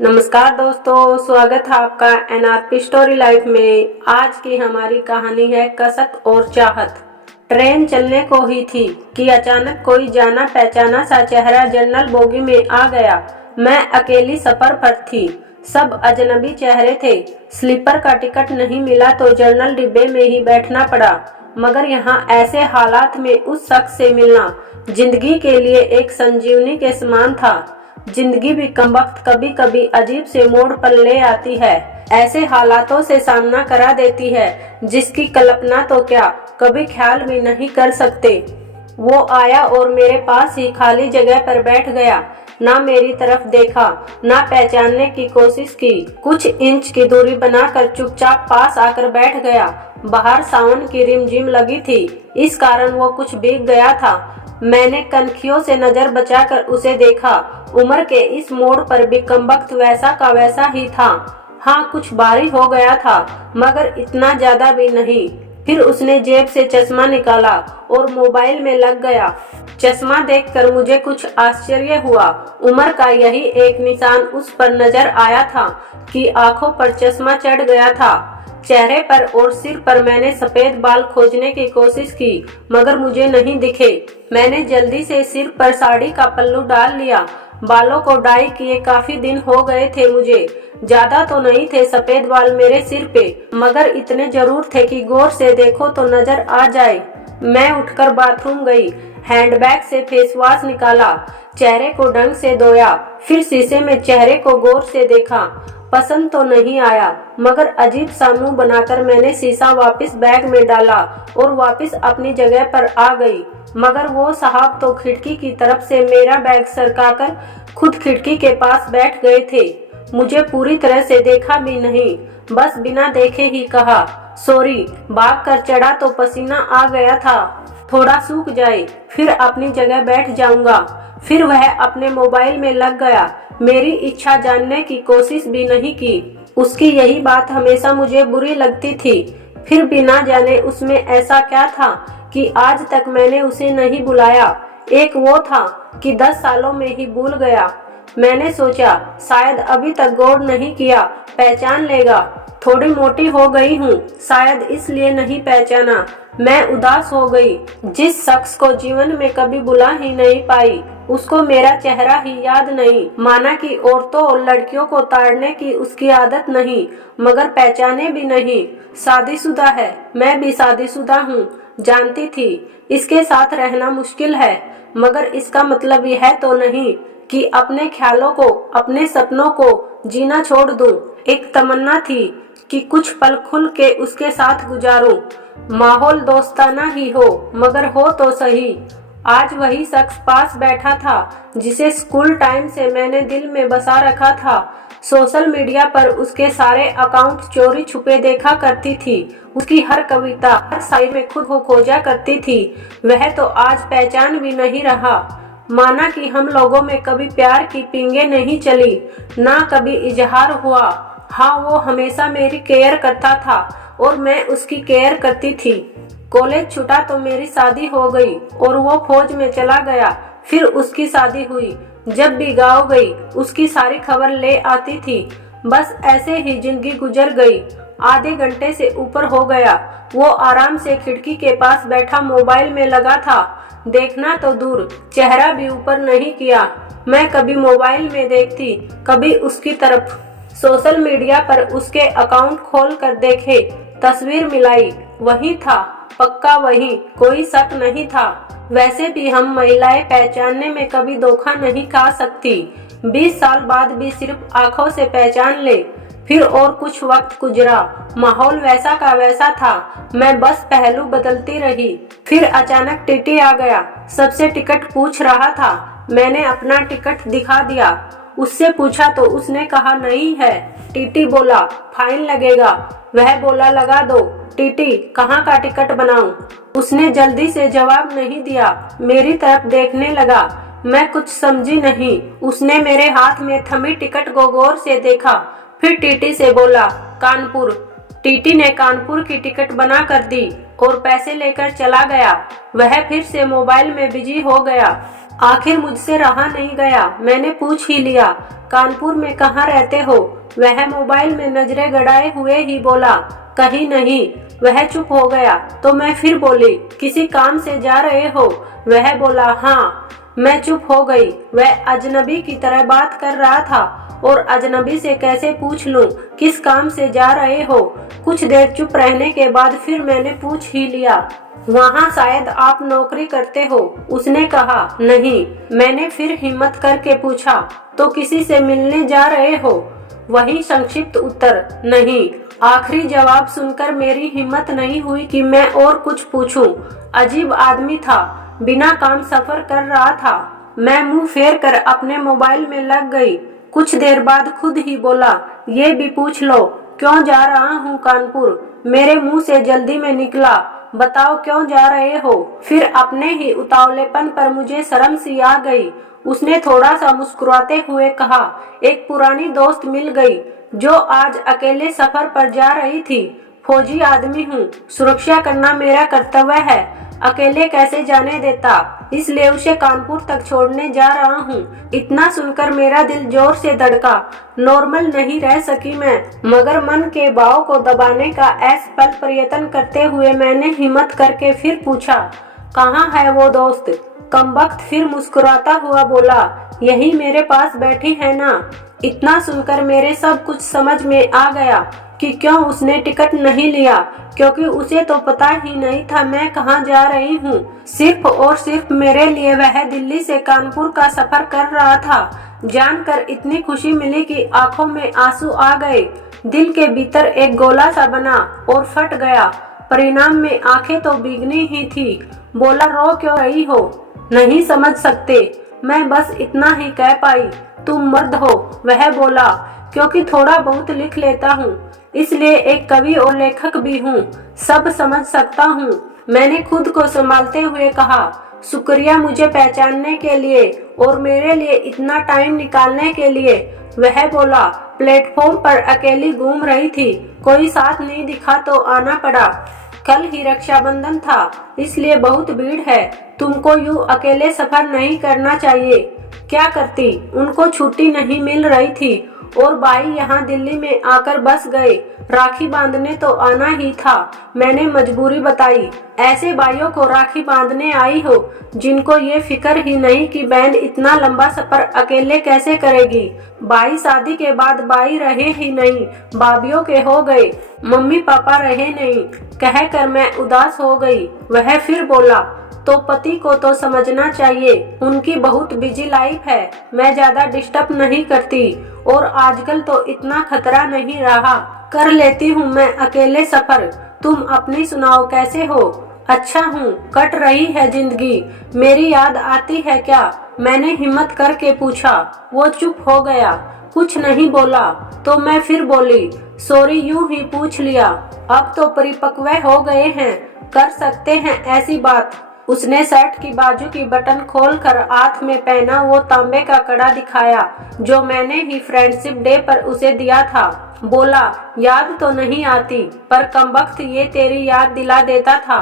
नमस्कार दोस्तों, स्वागत है आपका एनआरपी स्टोरी लाइफ में। आज की हमारी कहानी है कसक और चाहत। ट्रेन चलने को ही थी कि अचानक कोई जाना पहचाना सा चेहरा जनरल बोगी में आ गया। मैं अकेली सफर पर थी, सब अजनबी चेहरे थे। स्लीपर का टिकट नहीं मिला तो जनरल डिब्बे में ही बैठना पड़ा, मगर यहाँ ऐसे हालात में उस शख्स से मिलना जिंदगी के लिए एक संजीवनी के समान था। जिंदगी भी कमबख्त कभी कभी अजीब से मोड़ पर ले आती है, ऐसे हालातों से सामना करा देती है जिसकी कल्पना तो क्या कभी ख्याल भी नहीं कर सकते। वो आया और मेरे पास ही खाली जगह पर बैठ गया। ना मेरी तरफ देखा, ना पहचानने की कोशिश की। कुछ इंच की दूरी बनाकर चुपचाप पास आकर बैठ गया। बाहर सावन की रिमझिम लगी थी, इस कारण वो कुछ भीग गया था। मैंने कनखियों से नजर बचाकर उसे देखा। उम्र के इस मोड़ पर भी कमबख्त वैसा का वैसा ही था। हाँ, कुछ भारी हो गया था, मगर इतना ज्यादा भी नहीं। फिर उसने जेब से चश्मा निकाला और मोबाइल में लग गया। चश्मा देखकर मुझे कुछ आश्चर्य हुआ। उम्र का यही एक निशान उस पर नजर आया था कि आंखों पर चश्मा चढ़ गया था। चेहरे पर और सिर पर मैंने सफेद बाल खोजने की कोशिश की, मगर मुझे नहीं दिखे। मैंने जल्दी से सिर पर साड़ी का पल्लू डाल लिया। बालों को डाई किए काफी दिन हो गए थे मुझे। ज्यादा तो नहीं थे सफेद बाल मेरे सिर पे, मगर इतने जरूर थे कि गौर से देखो तो नजर आ जाए। मैं उठकर बाथरूम गई, हैंडबैग से फेस वॉश निकाला, चेहरे को ढंग से धोया, फिर शीशे में चेहरे को गौर से देखा। पसंद तो नहीं आया, मगर अजीब सा मुंह बनाकर मैंने शीशा वापस बैग में डाला और वापस अपनी जगह पर आ गई। मगर वो साहब तो खिड़की की तरफ से मेरा बैग सरकाकर खुद खिड़की के पास बैठ गए थे। मुझे पूरी तरह से देखा भी नहीं, बस बिना देखे ही कहा, सॉरी। भाग कर चढ़ा तो पसीना आ गया था, थोड़ा सूख जाए फिर अपनी जगह बैठ जाऊंगा। फिर वह अपने मोबाइल में लग गया। मेरी इच्छा जानने की कोशिश भी नहीं की। उसकी यही बात हमेशा मुझे बुरी लगती थी। फिर भी ना जाने उसमें ऐसा क्या था कि आज तक मैंने उसे नहीं बुलाया। एक वो था कि 10 सालों में ही भूल गया। मैंने सोचा शायद अभी तक गौर नहीं किया, पहचान लेगा। थोड़ी मोटी हो गई हूँ, शायद इसलिए नहीं पहचाना। मैं उदास हो गई। जिस शख्स को जीवन में कभी बुला ही नहीं पाई, उसको मेरा चेहरा ही याद नहीं। माना कि औरतों और लड़कियों को ताड़ने की उसकी आदत नहीं, मगर पहचाने भी नहीं। शादीशुदा है, मैं भी शादीशुदा हूँ, जानती थी। इसके साथ रहना मुश्किल है, मगर इसका मतलब यह तो नहीं कि अपने ख्यालों को, अपने सपनों को जीना छोड़ दूं। एक तमन्ना थी कि कुछ पल खुल के उसके साथ गुजारूं। माहौल दोस्ताना ही हो, मगर हो तो सही। आज वही शख्स पास बैठा था जिसे स्कूल टाइम से मैंने दिल में बसा रखा था। सोशल मीडिया पर उसके सारे अकाउंट चोरी छुपे देखा करती थी। उसकी हर कविता, हर शायरी में खुद को खोजा करती थी। वह तो आज पहचान भी नहीं रहा। माना कि हम लोगों में कभी प्यार की पींगे नहीं चली, ना कभी इजहार हुआ। हाँ, वो हमेशा मेरी केयर करता था और मैं उसकी केयर करती थी। कॉलेज छूटा तो मेरी शादी हो गई और वो फौज में चला गया। फिर उसकी शादी हुई। जब भी गाँव गई उसकी सारी खबर ले आती थी। बस ऐसे ही जिंदगी गुजर गई। आधे घंटे से ऊपर हो गया। वो आराम से खिड़की के पास बैठा मोबाइल में लगा था। देखना तो दूर, चेहरा भी ऊपर नहीं किया। मैं कभी मोबाइल में देखती, कभी उसकी तरफ। सोशल मीडिया पर उसके अकाउंट खोल कर देखे, तस्वीर मिलाई, वही था, पक्का वही, कोई शक नहीं था। वैसे भी हम महिलाएं पहचानने में कभी धोखा नहीं खा सकती। 20 साल बाद भी सिर्फ आंखों से पहचान ले। फिर और कुछ वक्त गुजरा, माहौल वैसा का वैसा था। मैं बस पहलू बदलती रही। फिर अचानक टीटी आ गया, सबसे टिकट पूछ रहा था। मैंने अपना टिकट दिखा दिया। उससे पूछा तो उसने कहा नहीं है। टीटी बोला फाइन लगेगा। वह बोला लगा दो। टीटी कहाँ का टिकट बनाऊं? उसने जल्दी से जवाब नहीं दिया, मेरी तरफ देखने लगा। मैं कुछ समझी नहीं। उसने मेरे हाथ में थमी टिकट को गौर से देखा, फिर टीटी से बोला कानपुर। टीटी ने कानपुर की टिकट बना कर दी और पैसे लेकर चला गया। वह फिर से मोबाइल में बिजी हो गया। आखिर मुझसे रहा नहीं गया, मैंने पूछ ही लिया, कानपुर में कहाँ रहते हो? वह मोबाइल में नजरें गड़ाए हुए ही बोला, कहीं नहीं। वह चुप हो गया तो मैं फिर बोली, किसी काम से जा रहे हो? वह बोला, हाँ। मैं चुप हो गई। वह अजनबी की तरह बात कर रहा था और अजनबी से कैसे पूछ लूं किस काम से जा रहे हो। कुछ देर चुप रहने के बाद फिर मैंने पूछ ही लिया, वहाँ शायद आप नौकरी करते हो? उसने कहा, नहीं। मैंने फिर हिम्मत करके पूछा, तो किसी से मिलने जा रहे हो? वही संक्षिप्त उत्तर, नहीं। आखिरी जवाब सुनकर मेरी हिम्मत नहीं हुई कि मैं और कुछ पूछूं। अजीब आदमी था, बिना काम सफर कर रहा था। मैं मुंह फेर कर अपने मोबाइल में लग गई। कुछ देर बाद खुद ही बोला, ये भी पूछ लो, क्यों जा रहा हूँ कानपुर? मेरे मुंह से जल्दी में निकला, बताओ क्यों जा रहे हो? फिर अपने ही उतावलेपन पर मुझे शर्म सी आ गई। उसने थोड़ा सा मुस्कुराते हुए कहा, एक पुरानी दोस्त मिल गई जो आज अकेले सफर पर जा रही थी। फौजी आदमी हूँ, सुरक्षा करना मेरा कर्तव्य है। अकेले कैसे जाने देता, इसलिए उसे कानपुर तक छोड़ने जा रहा हूँ। इतना सुनकर मेरा दिल जोर से धड़का। नॉर्मल नहीं रह सकी मैं, मगर मन के भाव को दबाने का असफल प्रयत्न करते हुए मैंने हिम्मत करके फिर पूछा, कहाँ है वो दोस्त? कमबख्त फिर मुस्कुराता हुआ बोला, यही मेरे पास बैठी है ना। इतना सुनकर मेरे सब कुछ समझ में आ गया कि क्यों उसने टिकट नहीं लिया, क्योंकि उसे तो पता ही नहीं था मैं कहाँ जा रही हूँ। सिर्फ और सिर्फ मेरे लिए वह दिल्ली से कानपुर का सफर कर रहा था। जानकर इतनी खुशी मिली कि आंखों में आंसू आ गए। दिल के भीतर एक गोला सा बना और फट गया। परिणाम में आंखें तो भीगनी ही थी। बोला, रो क्यों रही हो? नहीं समझ सकते। मैं बस इतना ही कह पाई, तुम मर्द हो। वह बोला, क्योंकि थोड़ा बहुत लिख लेता हूँ, इसलिए एक कवि और लेखक भी हूँ, सब समझ सकता हूँ। मैंने खुद को संभालते हुए कहा, शुक्रिया मुझे पहचानने के लिए और मेरे लिए इतना टाइम निकालने के लिए। वह बोला, प्लेटफॉर्म पर अकेली घूम रही थी, कोई साथ नहीं दिखा तो आना पड़ा। कल ही रक्षाबंधन था, इसलिए बहुत भीड़ है। तुमको यूं अकेले सफर नहीं करना चाहिए। क्या करती, उनको छुट्टी नहीं मिल रही थी और भाई यहाँ दिल्ली में आकर बस गए। राखी बांधने तो आना ही था। मैंने मजबूरी बताई। ऐसे भाइयों को राखी बांधने आई हो जिनको ये फिक्र ही नहीं कि बहन इतना लंबा सफर अकेले कैसे करेगी। भाई शादी के बाद भाई रहे ही नहीं, भाभीियों के हो गए, मम्मी पापा रहे नहीं। कहकर मैं उदास हो गई। वह फिर बोला, तो पति को तो समझना चाहिए, उनकी बहुत बिजी लाइफ है। मैं ज्यादा डिस्टर्ब नहीं करती और आजकल तो इतना खतरा नहीं रहा, कर लेती हूँ मैं अकेले सफर। तुम अपनी सुनाओ, कैसे हो? अच्छा हूँ, कट रही है जिंदगी। मेरी याद आती है क्या? मैंने हिम्मत करके पूछा। वो चुप हो गया, कुछ नहीं बोला। तो मैं फिर बोली, सॉरी, यूं ही पूछ लिया। अब तो परिपक्व हो गए हैं, कर सकते हैं ऐसी बात। उसने शर्ट की बाजू की बटन खोलकर हाथ में पहना वो तांबे का कड़ा दिखाया जो मैंने ही फ्रेंडशिप डे पर उसे दिया था। बोला, याद तो नहीं आती, पर कमबख्त ये तेरी याद दिला देता था।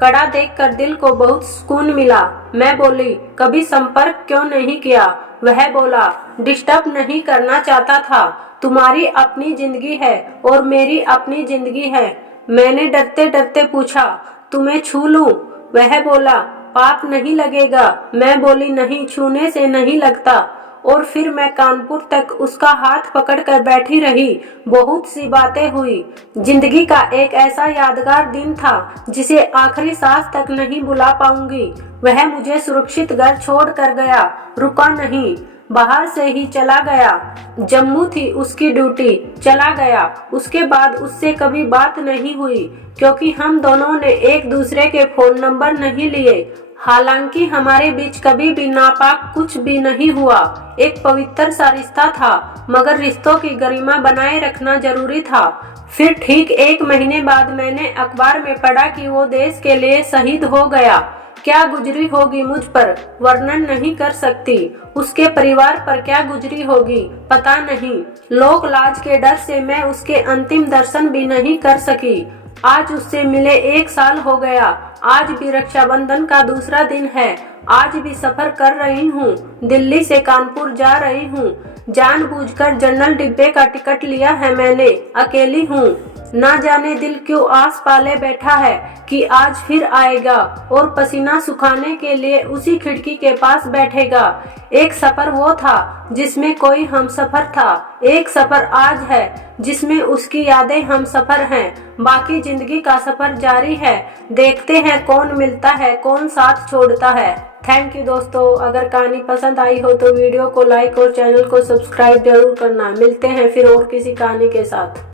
कड़ा देखकर दिल को बहुत सुकून मिला। मैं बोली, कभी संपर्क क्यों नहीं किया? वह बोला, डिस्टर्ब नहीं करना चाहता था। तुम्हारी अपनी जिंदगी है और मेरी अपनी जिंदगी है। मैंने डरते डरते पूछा, तुम्हें छू लूं? वह बोला, पाप नहीं लगेगा। मैं बोली, नहीं, छूने से नहीं लगता। और फिर मैं कानपुर तक उसका हाथ पकड़कर बैठी रही। बहुत सी बातें हुई। जिंदगी का एक ऐसा यादगार दिन था जिसे आखिरी सांस तक नहीं भुला पाऊंगी। वह मुझे सुरक्षित घर छोड़ कर गया, रुका नहीं, बाहर से ही चला गया। जम्मू थी उसकी ड्यूटी, चला गया। उसके बाद उससे कभी बात नहीं हुई क्योंकि हम दोनों ने एक दूसरे के फोन नंबर नहीं लिए। हालांकि हमारे बीच कभी भी नापाक कुछ भी नहीं हुआ। एक पवित्र सा रिश्ता था, मगर रिश्तों की गरिमा बनाए रखना जरूरी था। फिर ठीक 1 महीने बाद मैंने अखबार में पढ़ा कि वो देश के लिए शहीद हो गया। क्या गुजरी होगी मुझ पर, वर्णन नहीं कर सकती। उसके परिवार पर क्या गुजरी होगी, पता नहीं। लोक लाज के डर से मैं उसके अंतिम दर्शन भी नहीं कर सकी। आज उससे मिले 1 साल हो गया। आज भी रक्षाबंधन का दूसरा दिन है। आज भी सफर कर रही हूँ, दिल्ली से कानपुर जा रही हूँ। जानबूझकर जनरल डिब्बे का टिकट लिया है मैंने, अकेली हूँ। ना जाने दिल क्यों आस पाले बैठा है कि आज फिर आएगा और पसीना सुखाने के लिए उसी खिड़की के पास बैठेगा। एक सफर वो था जिसमें कोई हमसफर था, एक सफर आज है जिसमें उसकी यादें हम सफर हैं। बाकी जिंदगी का सफर जारी है, देखते हैं कौन मिलता है, कौन साथ छोड़ता है। थैंक यू दोस्तों। अगर कहानी पसंद आई हो तो वीडियो को लाइक और चैनल को सब्सक्राइब जरूर करना। मिलते हैं फिर और किसी कहानी के साथ।